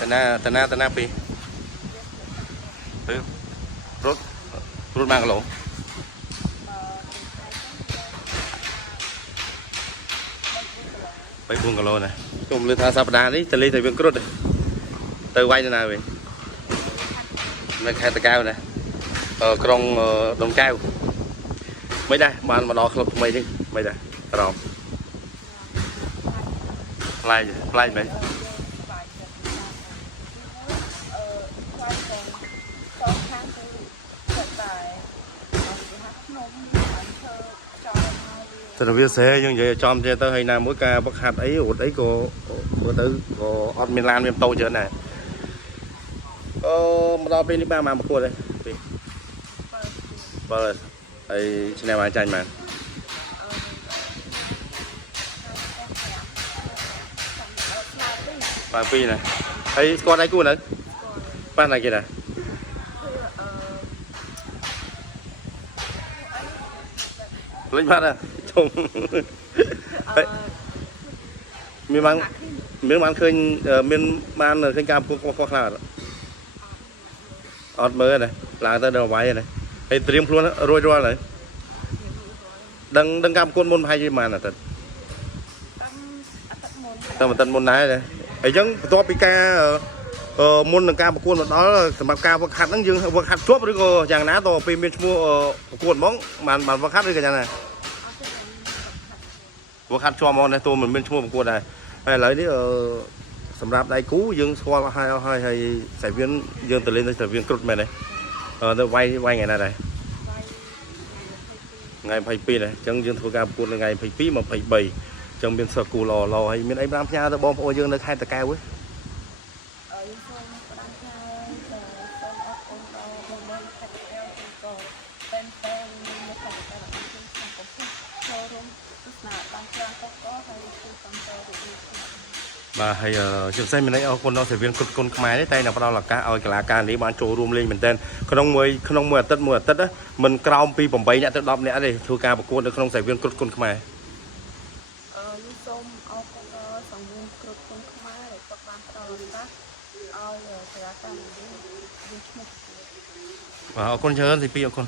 តាណាពីរត់បានគីឡូ3 4 គីឡូណាខ្ញុំលើថាសប្តាហ៍នេះតលេតែវាគ្រុតទៅវាយទៅណាវិញនៅខេត្តតាកែវណាក្រុងដុំកែវមិនដែរបានមកដល់ក្លឹបថ្មីនេះមិនដែរអារម្មណ៍ផ្លែកមែនតែវាសេយើងនិយាយចំទេទៅហើយណាមួយការវឹកហាត់អីរត់អីក៏មើលទៅក៏អត់មានឡានមានតូចច្រើនដែរមកដល់ពេលនេះបានមកប្រកួតទេពីបើហើយឆ្នាំបានចាញ់បានបានពីណាហើយស្គាល់ដៃគូនៅបានតែគេណាលេងបាត់ហ៎ជុំមានបានឃើញមានបានឃើញការប្រកួតខុសខ្លះអត់មើលទេឡើងទៅដល់វាយទេហើយត្រៀមខ្លួនរួចរាល់ហើយដឹងការប្រកួតមុនប្រហែលជាប៉ុន្មានអាទិត្យតែអាទិត្យមុនដែរហើយអញ្ចឹងបន្ទាប់ពីការមុននឹងការប្រកួតមកដល់សម្រាប់ការវឹកហាត់ហ្នឹងយើងវឹកហាត់ជាប់ឬក៏យ៉ាងណាតពេលមានឈ្មោះប្រកួតហ្មងបានវឹកហាត់ឬក៏យ៉ាងណាវឹកហាត់ជាប់ហ្មងនេះតមិនមានឈ្មោះប្រកួតដែរហើយឥឡូវនេះសម្រាប់ដៃគូយើងស្គាល់ហើយសាវៀនយើងទៅលេងទៅសាវៀនគ្រុតមែនទេទៅវាយថ្ងៃណាដែរថ្ងៃ22ដែរអញ្ចឹងយើងធ្វើការប្រកួតនៅថ្ងៃ22 23អញ្ចឹងមានសកូលល្អហើយមានអីបានផ្ញើទៅបងប្អូនយើងនៅខេត្តតាកែវទេបាទហើយជាពិសេសមានន័យអរគុណដល់សាវៀនគ្រប់គុណខ្មែរនេះតែនៅផ្ដល់ឱកាសឲ្យកីឡាករនេះបានចូលរួមលេងមែនទែនក្នុងមួយអាទិត្យមិនក្រោមពី8នាក់ទៅ10នាក់ទេធ្វើការប្រកួតនៅក្នុងសាវៀនគ្រប់គុណខ្មែរយើងសូមអរគុណដល់សាវៀនគ្រប់គុណខ្មែរដែលគាត់បានផ្ដល់ឱកាសឲ្យកីឡាករនេះយើងឈ្មោះបាទអរគុណច្រើនទី2អរគុណ